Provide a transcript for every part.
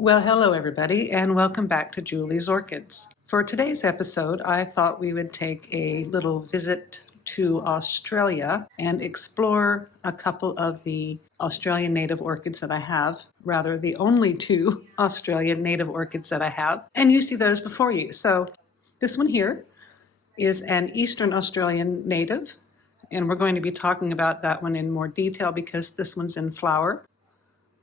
Well, hello everybody, and welcome back to Julie's Orchids. For today's episode, I thought we would take a little visit to Australia and explore a couple of the Australian native orchids that I have, rather the only two Australian native orchids that I have, and you see those before you. So this one here is an Eastern Australian native, and we're going to be talking about that one in more detail because this one's in flower.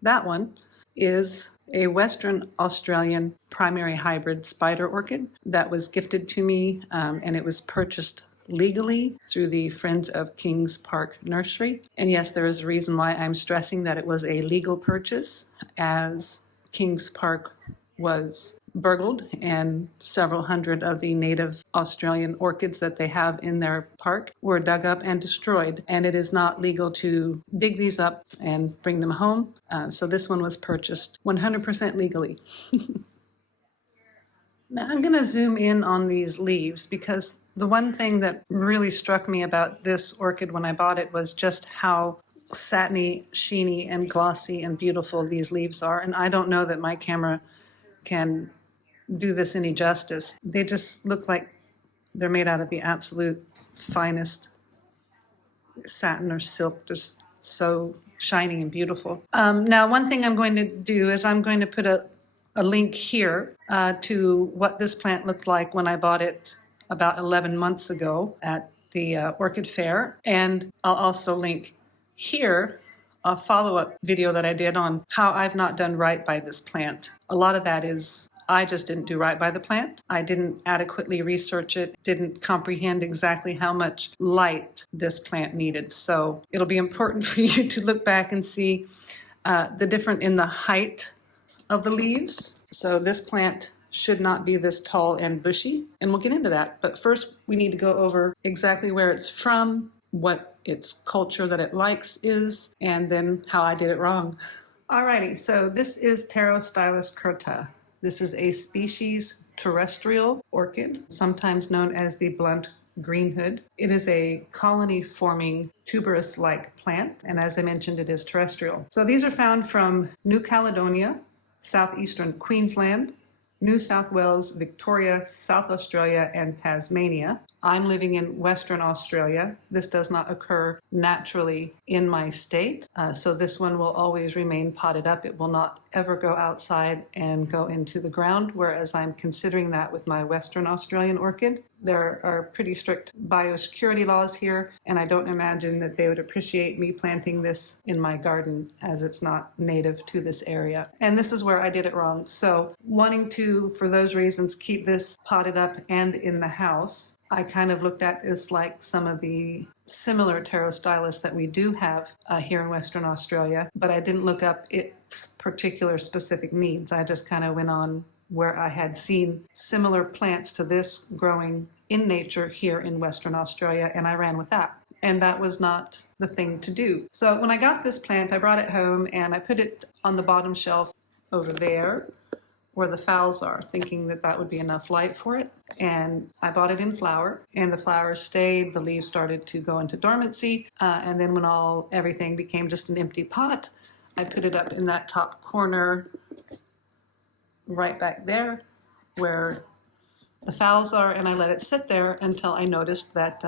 That one is a Western Australian primary hybrid spider orchid that was gifted to me, and it was purchased legally through the Friends of Kings Park Nursery. And yes, there is a reason why I'm stressing that it was a legal purchase, as Kings Park was burgled and several hundred of the native Australian orchids that they have in their park were dug up and destroyed, and it is not legal to dig these up and bring them home. So this one was purchased 100% legally. Now I'm going to zoom in on these leaves because the one thing that really struck me about this orchid when I bought it was just how satiny, sheeny, and glossy and beautiful these leaves are. And I don't know that my camera can do this any justice. They just look like they're made out of the absolute finest satin or silk, just so shiny and beautiful. Now, one thing I'm going to do is I'm going to put a link here to what this plant looked like when I bought it about 11 months ago at the Orchid Fair. And I'll also link here a follow-up video that I did on how I've not done right by this plant. A lot of that is I just didn't do right by the plant. I didn't adequately research it, didn't comprehend exactly how much light this plant needed. So it'll be important for you to look back and see the difference in the height of the leaves. So this plant should not be this tall and bushy, and we'll get into that. But first we need to go over exactly where it's from, what its culture that it likes is, and then how I did it wrong. Alrighty, so this is Pterostylis curta. This is a species terrestrial orchid, sometimes known as the blunt greenhood. It is a colony-forming tuberous-like plant, and as I mentioned, it is terrestrial. So these are found from New Caledonia, southeastern Queensland, New South Wales, Victoria, South Australia, and Tasmania. I'm living in Western Australia. This does not occur naturally in my state, so this one will always remain potted up. It will not ever go outside and go into the ground, whereas I'm considering that with my Western Australian orchid. There are pretty strict biosecurity laws here, and I don't imagine that they would appreciate me planting this in my garden as it's not native to this area. And this is where I did it wrong. So wanting to, for those reasons, keep this potted up and in the house, I kind of looked at this like some of the similar Pterostylis that we do have here in Western Australia, but I didn't look up its particular specific needs. I just kind of went on where I had seen similar plants to this growing in nature here in Western Australia, and I ran with that. And that was not the thing to do. So when I got this plant, I brought it home and I put it on the bottom shelf over there where the fowls are, thinking that that would be enough light for it. And I bought it in flower, and the flowers stayed, the leaves started to go into dormancy, and then when everything became just an empty pot, I put it up in that top corner right back there where the fowls are, and I let it sit there until I noticed that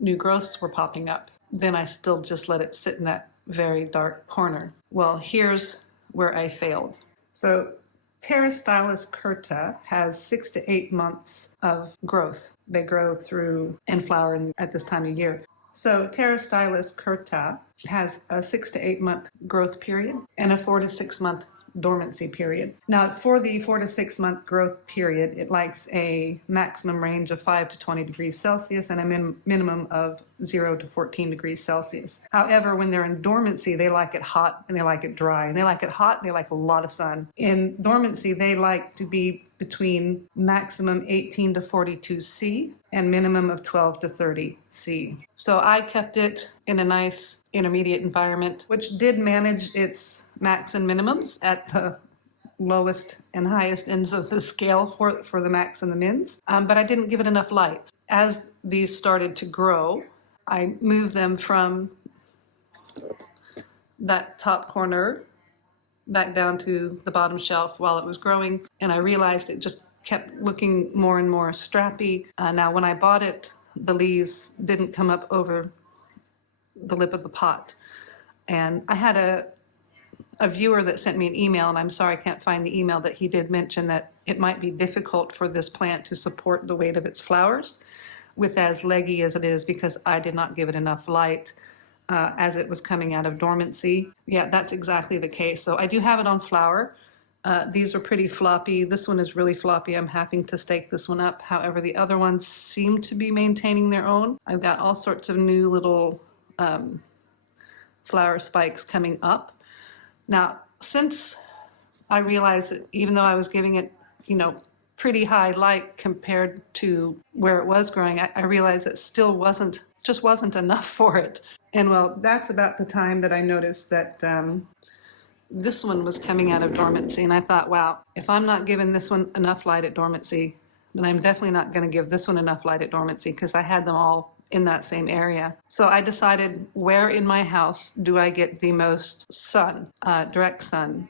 new growths were popping up. Then I still just let it sit in that very dark corner. Well, here's where I failed. So Pterostylis curta has 6 to 8 months of growth. They grow through and flower at this time of year. So Pterostylis curta has a 6 to 8 month growth period and a 4 to 6 month dormancy period. Now, for the 4 to 6 month growth period, it likes a maximum range of 5 to 20 degrees Celsius and a minimum of 0 to 14 degrees Celsius. However, when they're in dormancy, they like it hot and they like it dry, and they like it hot and they like a lot of sun. In dormancy, they like to be between maximum 18 to 42 C and minimum of 12 to 30 C. So I kept it in a nice intermediate environment, which did manage its max and minimums at the lowest and highest ends of the scale for the max and the mins, but I didn't give it enough light. As these started to grow, I moved them from that top corner back down to the bottom shelf while it was growing, and I realized it just kept looking more and more strappy. Now when I bought it, the leaves didn't come up over the lip of the pot. And I had a viewer that sent me an email, and I'm sorry I can't find the email, that he did mention that it might be difficult for this plant to support the weight of its flowers with as leggy as it is, because I did not give it enough light as it was coming out of dormancy. Yeah, that's exactly the case. So I do have it on flower. These are pretty floppy. This one is really floppy. I'm having to stake this one up. However, the other ones seem to be maintaining their own. I've got all sorts of new little flower spikes coming up. Now, since I realized that even though I was giving it, pretty high light compared to where it was growing, I realized it still just wasn't enough for it. And well, that's about the time that I noticed that this one was coming out of dormancy. And I thought, wow, if I'm not giving this one enough light at dormancy, then I'm definitely not going to give this one enough light at dormancy, because I had them all in that same area. So I decided, where in my house do I get the most sun, direct sun?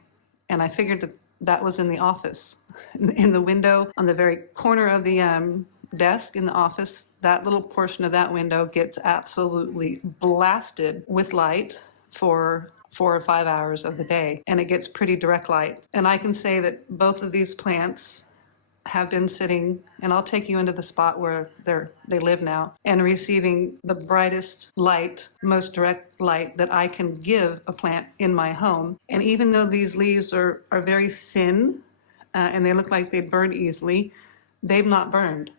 And I figured that was in the office, in the window on the very corner of the desk in the office. That little portion of that window gets absolutely blasted with light for 4 or 5 hours of the day, and it gets pretty direct light. And I can say that both of these plants have been sitting, and I'll take you into the spot where they live now, and receiving the brightest light, most direct light that I can give a plant in my home. And even though these leaves are very thin and they look like they burn easily, they've not burned,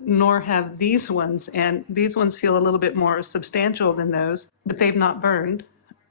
nor have these ones. And these ones feel a little bit more substantial than those, but they've not burned.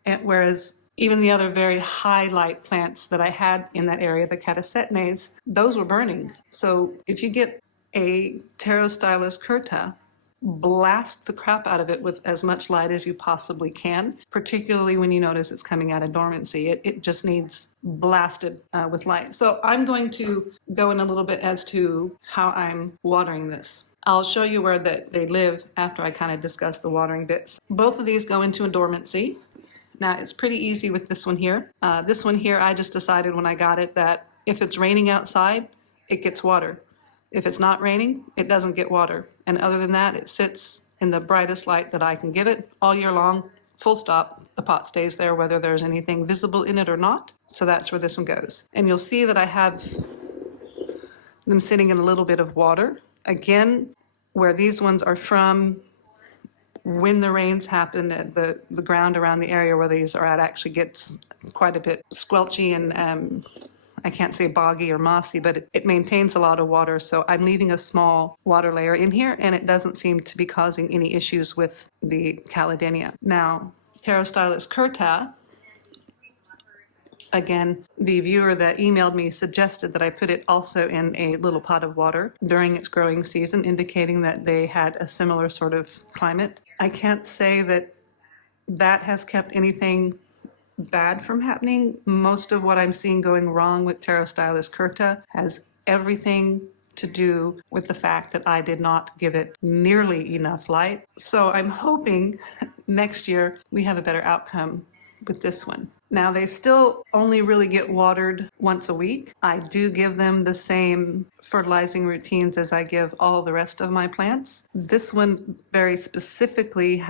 And whereas even the other very high light plants that I had in that area, the Catasetnes, those were burning. So if you get a Pterostylis curta, blast the crap out of it with as much light as you possibly can, particularly when you notice it's coming out of dormancy. It just needs blasted with light. So I'm going to go in a little bit as to how I'm watering this. I'll show you where they live after I kind of discuss the watering bits. Both of these go into a dormancy. Now, it's pretty easy with this one here. This one here, I just decided when I got it that if it's raining outside, it gets water. If it's not raining, it doesn't get water. And other than that, it sits in the brightest light that I can give it all year long, full stop. The pot stays there whether there's anything visible in it or not. So that's where this one goes. And you'll see that I have them sitting in a little bit of water. Again, where these ones are from, when the rains happen, the ground around the area where these are at actually gets quite a bit squelchy and I can't say boggy or mossy, but it maintains a lot of water. So I'm leaving a small water layer in here, and it doesn't seem to be causing any issues with the Caladenia. Now, Pterostylis curta, again, the viewer that emailed me suggested that I put it also in a little pot of water during its growing season, indicating that they had a similar sort of climate. I can't say that has kept anything bad from happening. Most of what I'm seeing going wrong with Pterostylis curta has everything to do with the fact that I did not give it nearly enough light. So I'm hoping next year we have a better outcome with this one. Now, they still only really get watered once a week. I do give them the same fertilizing routines as I give all the rest of my plants. This one very specifically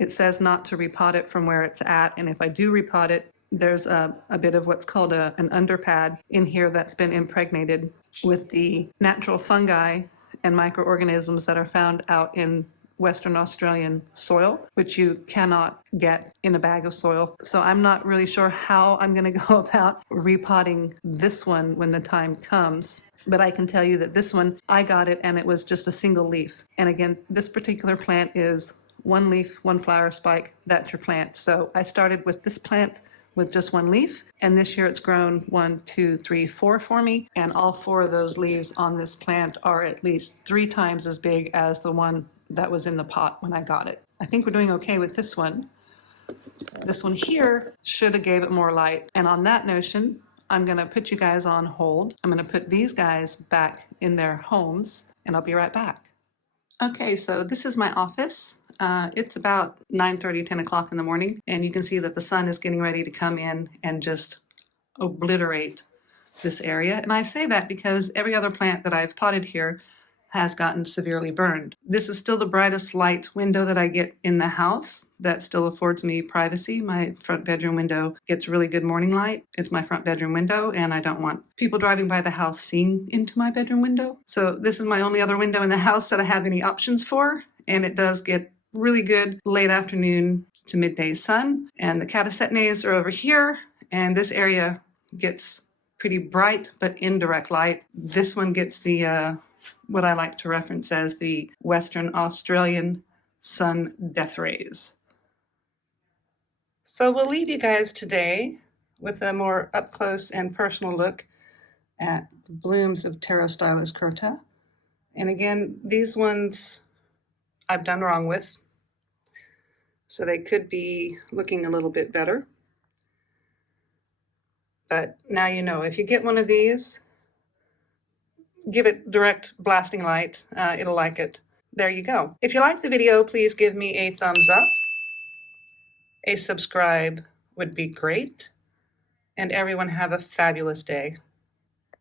it says not to repot it from where it's at, and if I do repot it, there's a bit of what's called an underpad in here that's been impregnated with the natural fungi and microorganisms that are found out in Western Australian soil, which you cannot get in a bag of soil. So I'm not really sure how I'm going to go about repotting this one when the time comes. But I can tell you that this one, I got it and it was just a single leaf. And again, this particular plant is one leaf, one flower spike, that's your plant. So I started with this plant with just one leaf, and this year it's grown 1, 2, 3, 4 for me, and all 4 of those leaves on this plant are at least 3 times as big as the one that was in the pot when I got it. I think we're doing okay with this one. This one here should have gave it more light. And on that notion, I'm going to put you guys on hold. I'm going to put these guys back in their homes, and I'll be right back. Okay, so this is my office. It's about 9:30, 10 o'clock in the morning, and you can see that the sun is getting ready to come in and just obliterate this area. And I say that because every other plant that I've potted here has gotten severely burned. This is still the brightest light window that I get in the house. That still affords me privacy. My front bedroom window gets really good morning light. It's my front bedroom window, and I don't want people driving by the house seeing into my bedroom window. So this is my only other window in the house that I have any options for, and it does get really good late afternoon to midday sun. And the Catasetinae are over here, and this area gets pretty bright but indirect light. This one gets the what I like to reference as the Western Australian sun death rays. So we'll leave you guys today with a more up-close and personal look at the blooms of Pterostylis curta. And again, these ones I've done wrong with, so they could be looking a little bit better. But now you know, if you get one of these, give it direct blasting light. It'll like it. There you go. If you like the video, please give me a thumbs up. A subscribe would be great. And everyone have a fabulous day.